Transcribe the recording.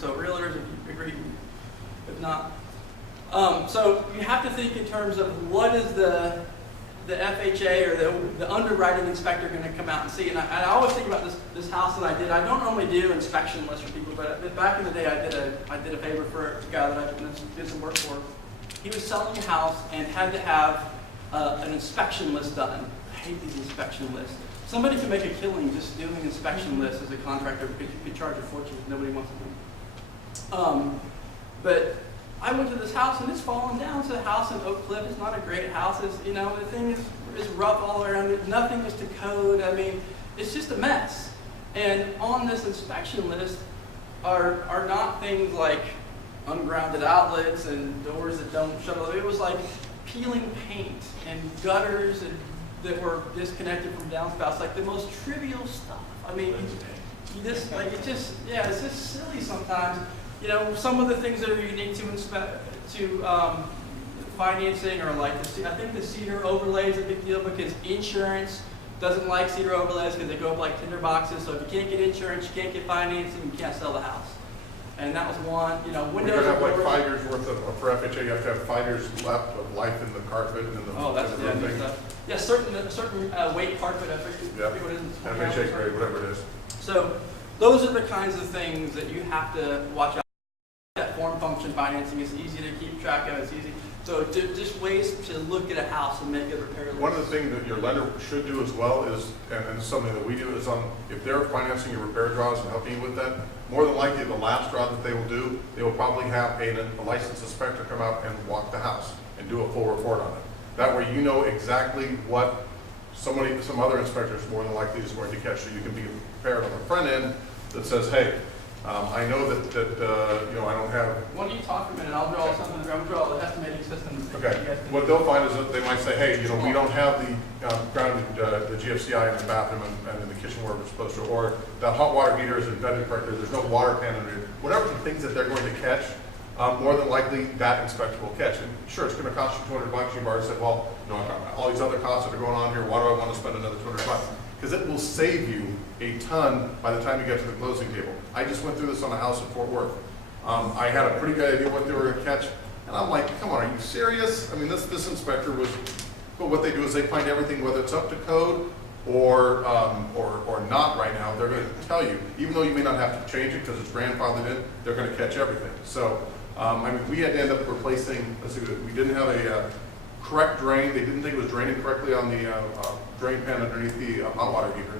So realtors, if you agree, if not. So you have to think in terms of what is the FHA or the underwriting inspector going to come out and see. And I always think about this house that I did. I don't normally do inspection lists for people, but back in the day I did a favor for a guy that I did some work for. He was selling a house and had to have an inspection list done. I hate these inspection lists. Somebody can make a killing just doing inspection lists as a contractor because you could charge a fortune if nobody wants to. But I went to this house and it's fallen down. It's a house in Oak Cliff. It's not a great house. It's, you know, the thing is rough all around it. Nothing is to code. I mean, it's just a mess. And on this inspection list are not things like ungrounded outlets and doors that don't shut off. It was like peeling paint and gutters that were disconnected from downspouts, like the most trivial stuff. I mean, you just like it's just silly sometimes. You know, some of the things that are unique to financing are like I think the cedar overlay is a big deal because insurance doesn't like cedar overlays because they go up like tinder boxes. So if you can't get insurance, you can't get financing, you can't sell the house. And that was one. You know, windows. You're gonna have like 5 years worth of for FHA. You have to have 5 years left of life in the carpet and in the. Oh, that's in the good stuff. Yeah, certain weight carpet. I forget what it is. FHA grade, whatever it is. So those are the kinds of things that you have to watch out. That form function financing is easy to keep track of. It's easy. So just ways to look at a house and make it repairable. One of the things that your lender should do as well is, and something that we do is if they're financing your repair draws and helping you with that, more than likely the last draw that they will do, they will probably have a licensed inspector come out and walk the house and do a full report on it. That way you know exactly what some other inspector is more than likely is going to catch. So you can be prepared on the front end that says, hey, I know that you know I don't have. Why don't you talk for a minute? I'll draw something. I'll draw the estimating system. Okay. What they'll find is that they might say, hey, you know, we don't have the grounded the GFCI in the bathroom and in the kitchen where we're supposed to, or the hot water heater isn't vetted correctly. There's no water pan under it. Whatever the things that they're going to catch, more than likely that inspector will catch. And sure, it's going to cost you $200. You've already said, well, you know, I've got all these other costs that are going on here. Why do I want to spend another $200? Because it will save you a ton by the time you get to the closing table. I just went through this on a house in Fort Worth. I had a pretty good idea what they were going to catch, and I'm like, come on, are you serious? I mean, this inspector was, but what they do is they find everything, whether it's up to code or not right now, they're going to tell you, even though you may not have to change it because it's grandfathered in, they're going to catch everything. So, I mean, we had to end up replacing, we didn't have a correct drain. They didn't think it was draining correctly on the drain pan underneath the hot water heater.